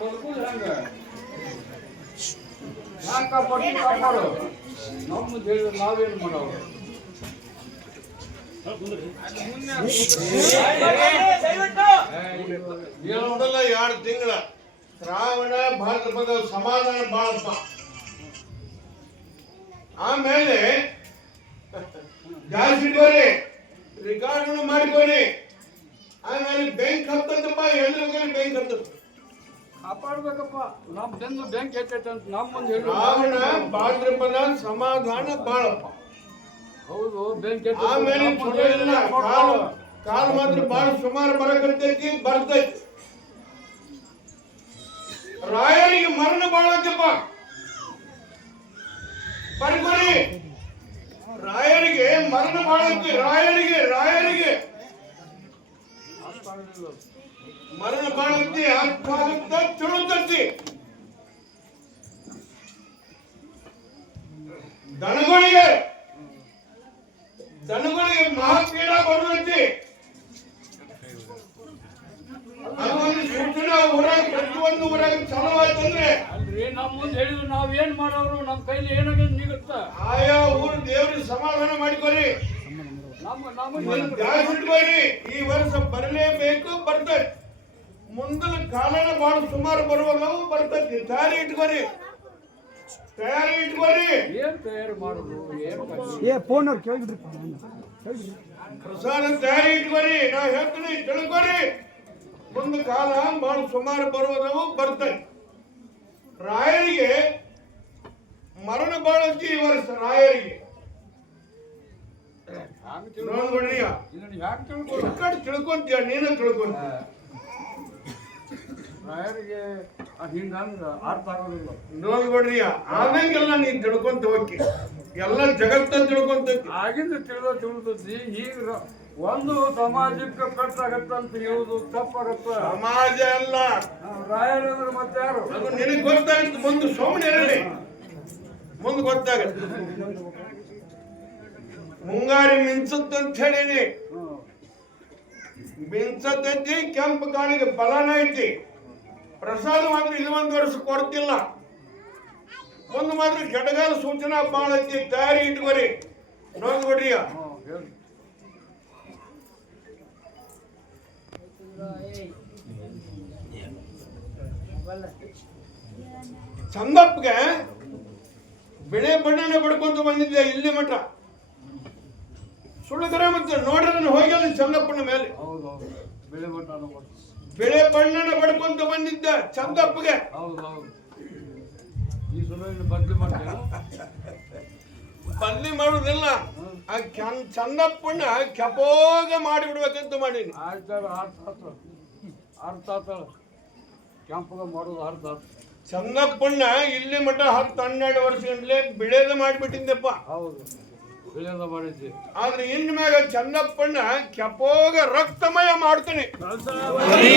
ಬದುಕುದು ಹೆಂಗ ಮಾಡೋರು ಎರಡು ತಿಂಗಳ. ಶ್ರಾವಣ ಭಾದ್ರಪದ ಸಮಾಧಾನ ಬಾಳಪ್ಪ. ಆಮೇಲೆ ಜಾಸ್ತಿ ಇಟ್ಕೋರಿ ರಿಕಾರ್ಡ್ ಮಾಡಿಕೋರಿ ಆಮೇಲೆ ಬ್ಯಾಂಕ್ ಹತ್ತಂತಪ್ಪ ಎಲ್ರಿಗೂ ಬ್ಯಾಂಕ್ ಹತ್ತದ ಕಾಪಾಡ್ಬೇಕಪ್ಪ. ನಮ್ ಬೆಂದು ಬ್ಯಾಂಕ್ ಎತ್ತೈತೆ ಅಂತ ನಮ್ಮ ಮುಂದೆ ರಾವಣ ಭಾದ್ರಪದ ಸಮಾಧಾನ ಬಾಳಪ್ಪ. ಹೌದು ಬ್ಯಾಂಕ್ ಆಮೇಲೆ ಇಲ್ಲ ಕಾಲು ಕಾಲು ಮಾತ್ರ ಬಾಳ ಸುಮಾರು ಬರಕತ್ತೈತಿ ಬರ್ತೈತಿ. ರಾಯರಿಗೆ ಮರಣ ಬಾಳತ್ತಪ್ಪ ಬರ್ಕೊರಿ ರಾಯರಿಗೆ ಮಾಡುತ್ತೆ ರಾಯರಿಗೆ ರಾಯರಿಗೆ. ಮರಣ ಮಾಡುತ್ತೆ ಅರ್ಥಾಗುತ್ತ ತಿಳುತ್ತಂತೆ ದನಗಳಿಗೆ ದನಗಳಿಗೆ ಮಹಾಪೀಡ ಬರುವಂತೆ. ಅದೊಂದು ಸೂಚನೆ ಊರಾಗ ಪ್ರತಿಯೊಂದು ಊರಾಗ ಚಲೋ ಆಯ್ತಂದ್ರೆ ನಮ್ಮ ಮುಂದೆ ಹೇಳಿದ್ರು ನಾವ್ ಏನ್ ಮಾಡೋರು ನಮ್ಮ ಕೈಲಿ ಏನಾಗಿದೆ ನಿಗುತ್ತ. ಆಯಾ ಊರು ದೇವ್ರಿಗೆ ಸಮಾಧಾನ ಮಾಡಿಕೊರಿ ನಮ್ಮ ನಮ್ಮ ಇಟ್ಕೊರಿ ಈ ವರ್ಷ ಬರಲೇಬೇಕು ಬರ್ತೈತಿ ಮುಂದಿನ ಕಾಲನ ಬಹಳ ಸುಮಾರು ಬರುವಲ್ಲವು ಬರ್ತೈತಿ ತಯಾರಿ ಇಟ್ಕೊರಿ ತಯಾರಿ ಇಟ್ಕೊರಿ ಏನ್ ತಯಾರು ಮಾಡುದು? ಏ ಫೋನ್ ಅವ್ರು ಕೇಳಿಬಿಡ್ರಿ ಪ್ರಸಾದ ತಯಾರಿ ಇಟ್ಕೊರಿ ನಾ ಹೇಳ್ತೀನಿ ತಿಳ್ಕೊರಿ ಮುಂದ ಕಾಲ ಬಹಳ ಸುಮಾರು ಬರುವುದವು ಬರ್ತೈತಿ ರಾಯರಿಗೆ ಮರಣ ಬಾಳಂತಿ ವರ್ಷ ರಾಯರಿಗೆ. ತಿಳ್ಕೊಂತೀಯ ನೀನು ತಿಳ್ಕೊಂತ ರಾಯರಿಗೆ ಹಿಂಗಂದ್ರ ಅರ್ಥ ಆಗೋದಿಲ್ಲ ನೋಡ್ಬಿಡ್ರಿಯ ಆದಂಗೆಲ್ಲ ನೀನ್ ತಿಳ್ಕೊಂತ ಹೋಗಿ. ಎಲ್ಲ ಜಗತ್ತ ತಿಳ್ಕೊಂತೈತಿ ಆಗಿಂದ ತಿಳಿದ ತಿಳಿದ್ರಿ ಈಗ ಒಂದು ಸಮಾಜಕ್ಕೆ ಕಟ್ಟಾಗತ್ತಂತ ಹೇಳುದು ತಪ್ಪಾಗತ್ತ ಸಮಾಜ ಅಲ್ಲ. ರಾಯರಂದ್ರೆ ಮತ್ತೆ ಯಾರು? ಅದು ನಿನಗೆ ಗೊತ್ತಾಗುತ್ತೆ. ಮುಂದೆ ಸುಮ್ಮನೆ ಇರಲಿ. ಮುಂದೆ ಗೊತ್ತಾಗತ್ತೆ. ಮುಂಗಾರಿ ಮಿಂಚತ್ತಂತ ಹೇಳೀನಿ. ಮಿಂಚತ್ತೈತಿ ಕೆಂಪು ಕಾಣಿಗೆ ಬಲನ ಐತಿ. ಪ್ರಸಾದ ಮಾತ್ರ ಇದು ಒಂದು ವರ್ಷ ಕೊಡ್ತಿಲ್ಲ. ಒಂದು ಮಾತ್ರ ಕೆಡಗಾಲ ಸೂಚನಾ ಭಾಳ ಐತಿ. ತಯಾರಿ ಇಟ್ಕೊರಿ. ನೋಡ್ಬಿಡ್ರಿಯ ಚಂದಪ್ಪಗೆ ಬಿಳೆ ಬಣ್ಣನ ಬಡ್ಕೊಂತ ಬಂದಿದ್ದೆ ಇಲ್ಲಿ ಮಠ. ಸುಳ್ಳು ಕರೆ ಮತ್ತೆ ನೋಡ್ರೆ ಹೋಗಿಲ್ಲ ಚಂದಪ್ಪನ ಮೇಲೆ. ಬೆಳೆ ಬಣ್ಣ ಬೆಳೆ ಬಣ್ಣನ ಬಡ್ಕೊಂತ ಬಂದಿದ್ದ ಚಂದಪ್ಪಗೆ ಹೌದು ಹೌದು ಈ ಸಲ ಇನ್ನು ಬದ್ಲಿ ಮಾಡುದಿಲ್ಲ. ಆ ಕೆಪೋಗ ಚಂದಪ್ಪನ ಕೆಪೋಗ ಮಾಡಿಬಿಡ್ಬೇಕಂತ ಮಾಡೀನಿ. ಅರ್ಥ ಕೆಂಪಗ ಮಾಡೋದು ಅರ್ಧ. ಚಂದಪ್ಪಣ್ಣ ಇಲ್ಲಿ ಮಠ ಹತ್ತು ಹನ್ನೆರಡು ವರ್ಷಗಂಟ್ಲೆ ಬಿಳೇದ ಮಾಡಿಬಿಟ್ಟಿದ್ದಪ್ಪ ಹೌದು. ಬಿಳೆದ ಮಾಡಿದ್ದೆ ಆದ್ರೆ ಇನ್ ಮ್ಯಾಗ ಚಂದಪ್ಪಣ್ಣ ಕೆಪೋಗ ರಕ್ತಮಯ ಮಾಡ್ತೀನಿ.